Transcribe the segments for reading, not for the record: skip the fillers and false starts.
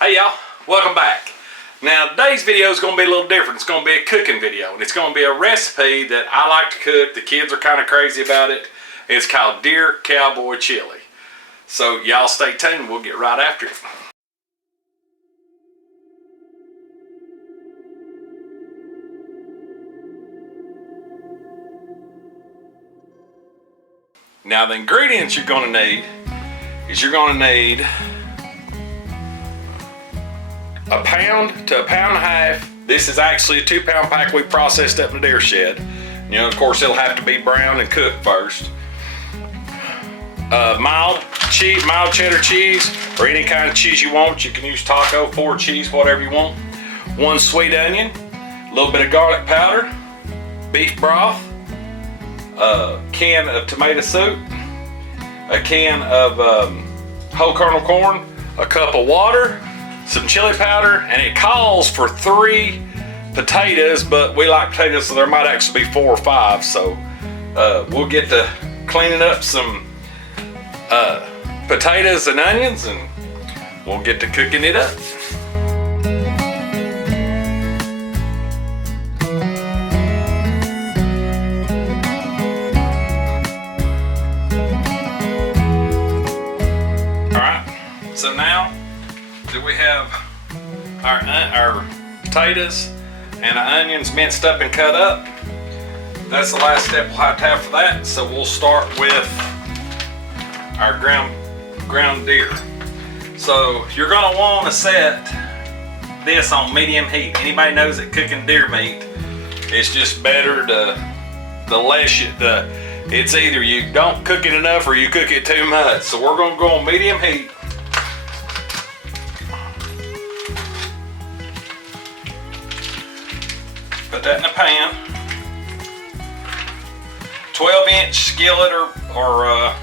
Hey y'all, welcome back. Now today's video is going to be a little different. It's going to be a cooking video, and it's going to be a recipe that I like to cook. The kids are kind of crazy about it. It's called Deer Cowboy Chili. So y'all stay tuned, we'll get right after it. Now the ingredients you're going to need is a pound to a pound and a half. This is actually a 2-pound pack we processed up in the deer shed. You know, of course, it'll have to be brown and cooked first. Mild cheddar cheese, or any kind of cheese you want. You can use taco, Ford cheese, whatever you want. 1 sweet onion, a little bit of garlic powder, beef broth, a can of tomato soup, a can of whole kernel corn, a cup of water, some chili powder, and it calls for 3 potatoes, but we like potatoes, so there might actually be 4 or 5. So we'll get to cleaning up some potatoes and onions, and we'll get to cooking it up. So now that we have our potatoes and our onions minced up and cut up, that's the last step we'll have to have for that. So we'll start with our ground deer. So you're gonna want to set this on medium heat. Anybody knows that cooking deer meat, it's just better it's either you don't cook it enough or you cook it too much. So we're gonna go on medium heat. Put that in a pan. 12-inch skillet or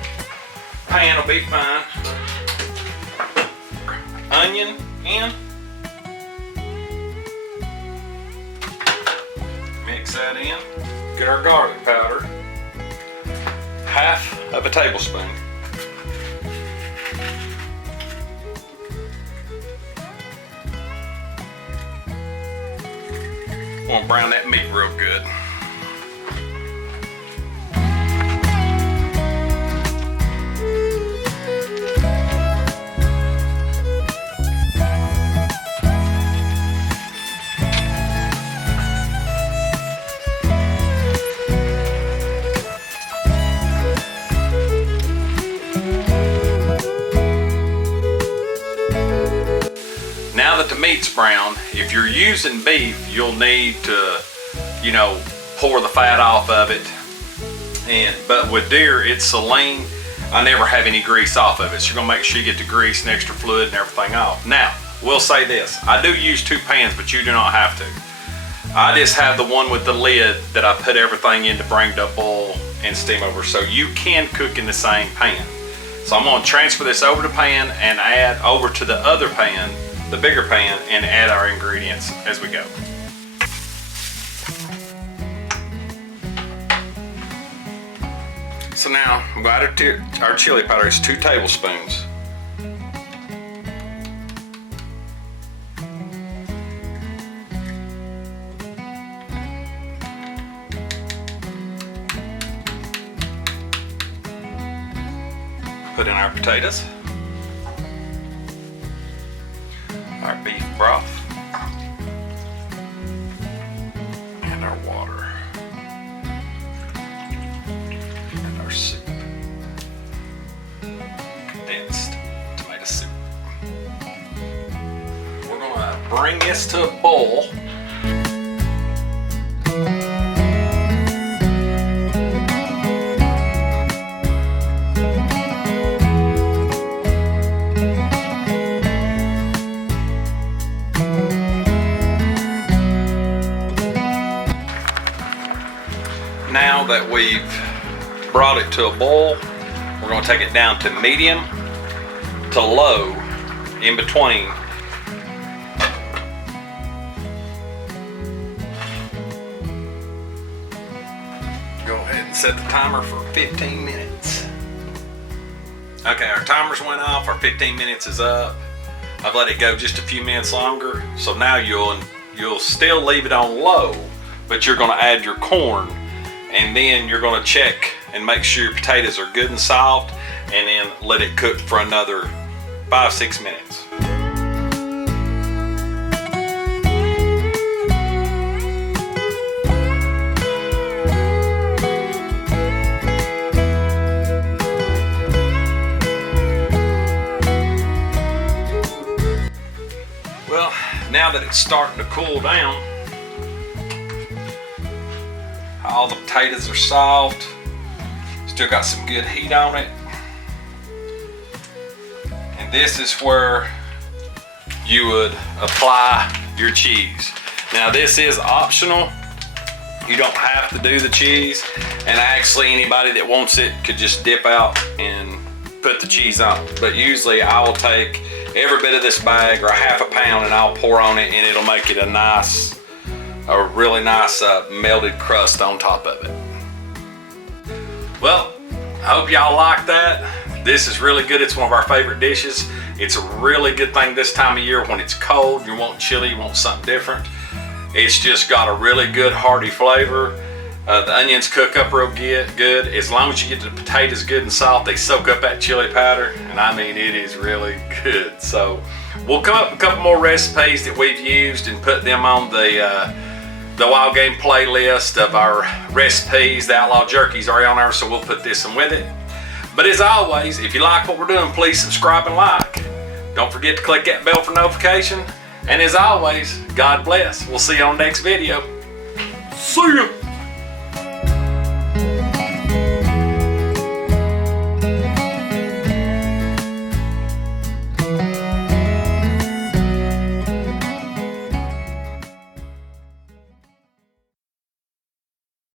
pan will be fine. Onion in. Mix that in. Get our garlic powder. 1/2 of a tablespoon. Want to brown that meat real good. Now that the meat's brown, if you're using beef, you'll need to, pour the fat off of it. But with deer, it's so lean, I never have any grease off of it. So you're gonna make sure you get the grease and extra fluid and everything off. Now, we'll say this, I do use 2 pans, but you do not have to. I just have the one with the lid that I put everything in to bring to a boil and steam over, so you can cook in the same pan. So I'm gonna transfer this over to the pan and add over to the other pan, the bigger pan, and add our ingredients as we go. So now we'll add our chili powder. It's 2 tablespoons. Put in our potatoes, our beef broth, and our water, and our soup, condensed tomato soup. We're gonna bring this to a boil. Now that we've brought it to a boil, we're going to take it down to medium to low in between. Go ahead and set the timer for 15 minutes. Okay, our timers went off, our 15 minutes is up. I've let it go just a few minutes longer. So now you'll still leave it on low, but you're gonna add your corn, and then you're gonna check and make sure your potatoes are good and soft, and then let it cook for another 5-6 minutes. Well, now that it's starting to cool down, all the potatoes are soft, still got some good heat on it. And this is where you would apply your cheese. Now this is optional. You don't have to do the cheese, and actually anybody that wants it could just dip out and put the cheese on. But usually I will take every bit of this bag, or a half a pound, and I'll pour on it, and it'll make it a really nice melted crust on top of it. Well, I hope y'all like that. This is really good. It's one of our favorite dishes. It's a really good thing this time of year when it's cold. You want chili, you want something different. It's just got a really good hearty flavor. The onions cook up real good. As long as you get the potatoes good and soft, they soak up that chili powder, and I mean, it is really good. So we'll come up with a couple more recipes that we've used and put them on the Wild Game playlist of our recipes. The Outlaw Jerky's already on there, so we'll put this one with it. But as always, if you like what we're doing, please subscribe and like. Don't forget to click that bell for notification. And as always, God bless. We'll see you on the next video. See ya.